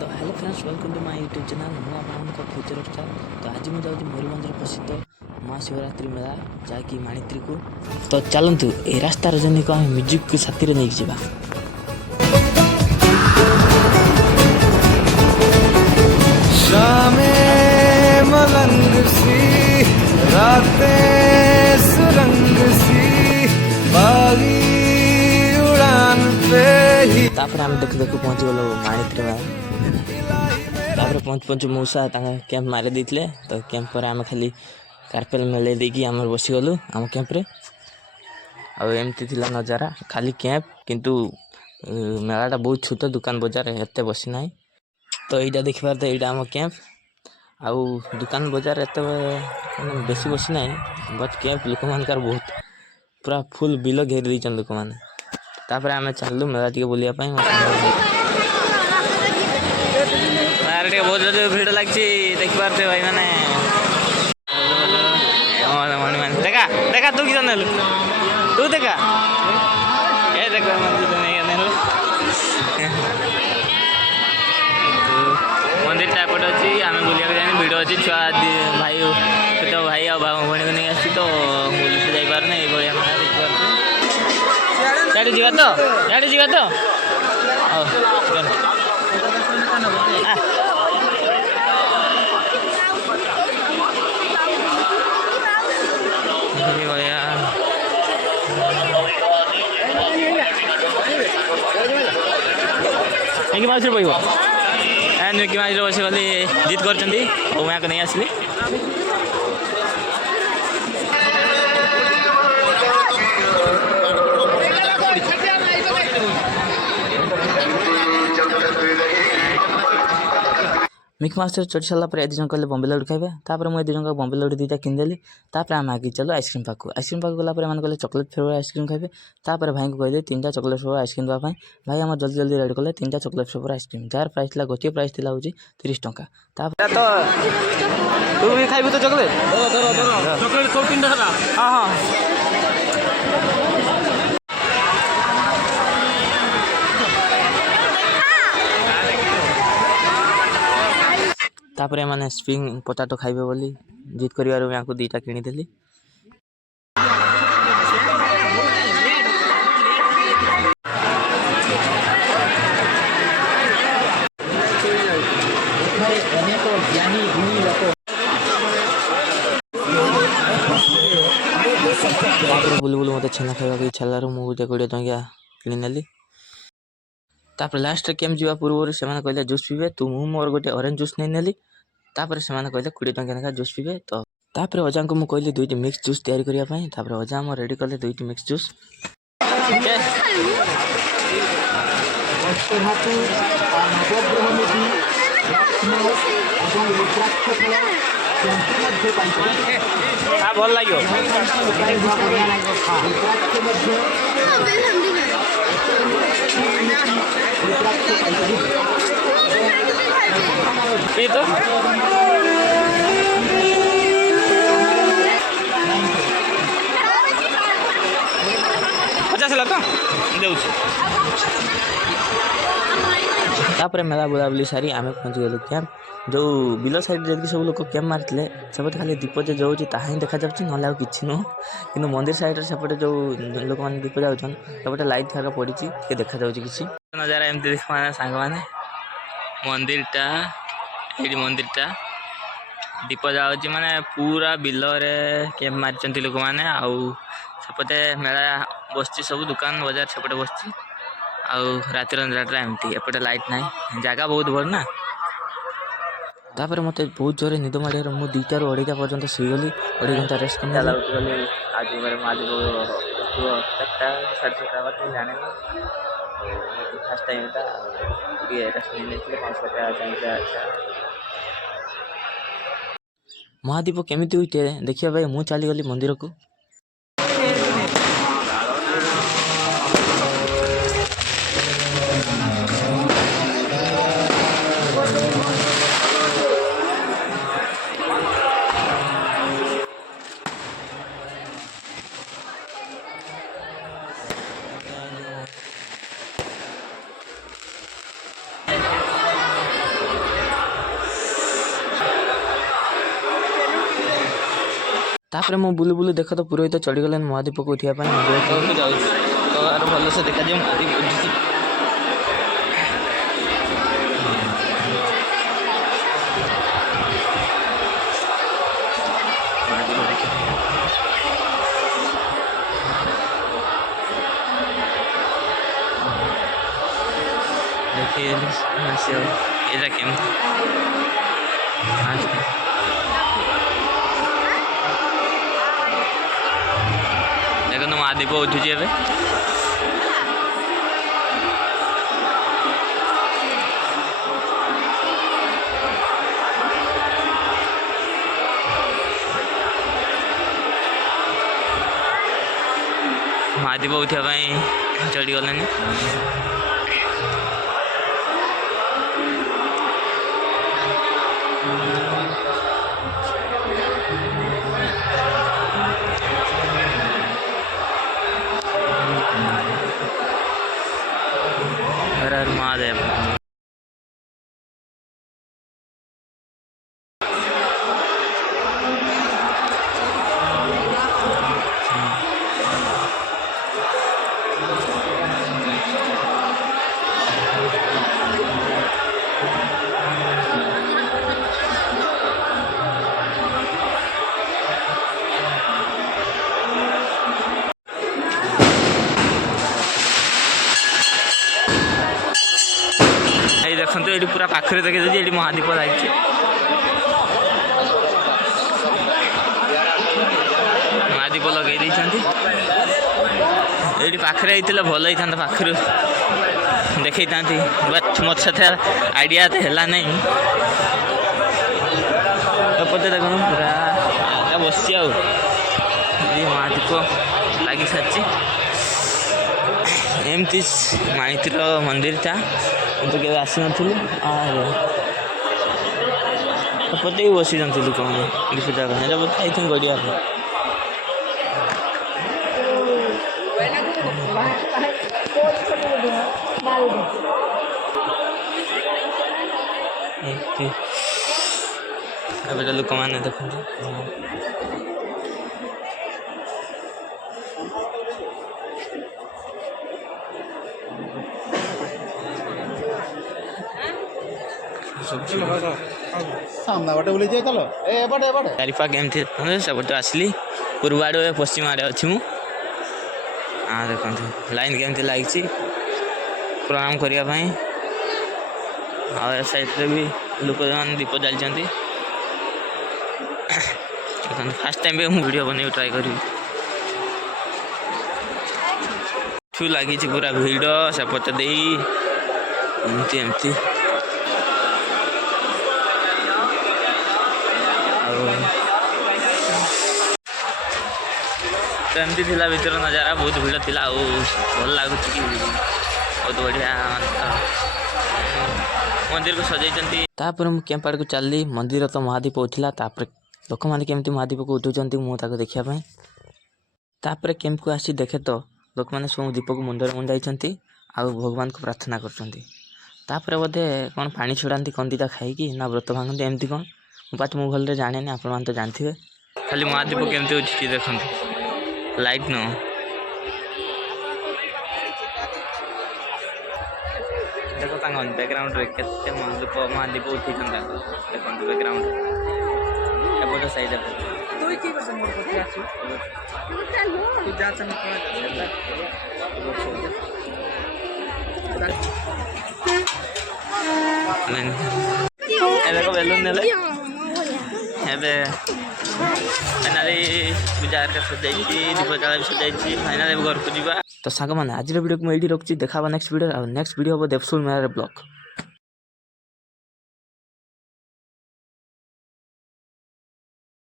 तो hello friends, welcome to my YouTube channel. मुझे आपको फ्यूचर स्टार। तो आज मुझे जाऊँ मयूरभंजर प्रसिद्ध महाशिवरात्रि मेला जहाँकि माणित्री को। तो चलतु ए रास्तार जर्नी को आम म्यूजिक साथी नहीं जावा। शामे मलंग सी रातें सुरंग सी बागी उड़ान पे ही तापर आम देखु देखु पहुँची गलो माणित्री मेला। तापर पहुँच पहुँचु मौसा कैंप मारी देते। तो कैंप पर आम खाली कार्पेल मेले देकी आम बसीगलु आम कैंप्रे। आमती नजारा खाली कैंप किंतु मेलाटा बहुत छोट, दुकान बजार एत बसी ना। तो यहाँ देखिपार तो यहाँ आम कैंप आउ दुकान बजार एत बेसी बसी ना, बट कैंप लोक मानकार बहुत पूरा फुल बिल घेरी देचन लोक मैंने। तापर आम चलू मेला टे बुलाया बहुत जल्दी भिड़ लगी देखिपारे भाई मैंने। देखा देखा तू किसान नेलु तू देखा ए देख मंदिर टाइपट अच्छी आम बुलिया जाए भिड़ अच्छी छुआ भाई तो भाई आ भाई को नहीं आसी तो बुली तो जापार ना ये मेला देखिए जावा तो याडे जावा तो मिकी माउस पड़ो एंड मिकी माउस बस खाली जिद कर नहीं आसली। मिकी माउस चढ़ी सारा पर एदी जन कहले बम्बे लड्डू खाइबे। तापर मुझे जन बम्बे लड्डू दुईटा किनदेली। तापर आम आगे चलो आइसक्रीम पाक। आइसक्रीम पाक गला मैंने कहले चॉकलेट फ्लेवर आइसक्रीम खाइबे। तापर भाई को कहले 3टा चॉकलेट फ्लेवर आइसक्रीम देवाई। भाई आम जल्दी जल्दी रेडी कले 3टा chocolate flavour ice cream jar price था गोटे प्राइस था हूँ 30 टंका। तापर तो तू भी खाइबू तो चॉकलेट चॉकलेट सब 3टा हाँ हाँ तापर मैंने स्प्रिंग पोटाटो खाइबे बोली जिद कर दुईटा किनीदेली। बुल बुल मत छेना खाइबा इच्छा मुझे 20 टंकिया किनीनेली। तापर लास्ट कैंप जावा पूर्व से कहले जूस पीबे तू मु मोर गोटे ऑरेंज जूस नहीं नेली। तापर से कहले 20 टंकिया लेखा जूस पीबे। तो तापर अजा को मुझे कहली 2टी मिक्स जूस तैयारी करने। तापर अजा आम रेडी कले 2टी मिक्स जूस। भल लगे तो 50 तो दे तापर मेला बुलाबुली सारी आम पहुँची गलु कैंप। जो बिल साइड जब सब लोग कैंप मारते सेपटे खाली दीप जो जाऊँगी ही देखा जाऊँगी ना कि नुह कि मंदिर साइड सेपटे जो लोक मैंने दीप जाऊन सेपटे लाइट थाका पड़ी देखा जाऊँगी किसी नजारा एमती देख मैंने सांग मैंने मंदिरटा ये मंदिरटा दीप जाऊँगी माने पूरा बिल कैंप मारी लोक मैंने आउपटे मेला बस सब दुकान बजार सेपटे बस रात अंधारा एमती एपटे लाइट ना जगह बहुत बड़ ना। तापर मत बहुत जोर निद मार मुझे 2टा ରୁ 2:30 पर्यंत शुईगली 2 घंटा रेस्ट करने गली आज आज 4टा 4:30 जाने फास्ट टाइम महादीप केमी हुई देखिए भाई मुझे चलीगली मंदिर को। तापर मु बुलू बुलू देख तो पुरोहित चढ़ीगले महादीप को उठापी तो आर भलसे देखा जाए महादीप उठी देखिए ये केम देखो महादीप उठुची ए महादीप उठापी चढ़ीगले हर हर महादेव देखते ये पूरा पाखे देखी ये महादीप लगे महादीप लगे ये पाखे होता भल होता पाखर देखी था बट मत से आइडिया तो है नहीं पते देख पूरा बस महादीप लगी सारी एमती माइतीर मंदिर था तो के आसी नी पते भी बसी जाती लोक मैंने पूजा आई थिंक गड़िया लोक मैंने देखते चारिपाख एमती सब आसली पूर्व आड़े पश्चिम आड़े अच्छी मु हाँ देखते लाइन केमती लगी प्रणाम करने साइड भी लोक मैंने दीप जाली फास्ट टाइम भी वीडियो बन ट्राए करी लगी पूरा भिड़ सेपटे दे एमती तो एमती थिला भीतर नजारा बहुत भिड़ थिला भल लगुच कि बहुत बढ़िया मंदिर को सजाई तापर मु कैंप आड़ को चलली मंदिर तो महादीप उठला तापर लोक मैंने केमती महादीप को उठुंट मुझे देखापी तापर कैंप को आसी देखे तो लोक मैंने सब दीप को मुंडर मुंडाई आ भगवान को प्रार्थना कर बोधे कौन पानी छुड़ाती कौन दीटा खाई ना व्रत भांगती एमती कौन बात मु भल जाने आपण मैंने तो जानते खाली महादीप केमती उठी देखते लाइट न देख बैकग्राउंड के महादीप उठी देखते बैकग्राउंड एपटे साइड देखो बेलून ने फाइनाली पूजा सजाई दीप जला भी सजाई फाइनाली घर को जा तो सांग मैंने आज वीडियो को मुझे रखी देखा नेक्स्ट वीडियो हम देवसुल मेरा ब्लॉग।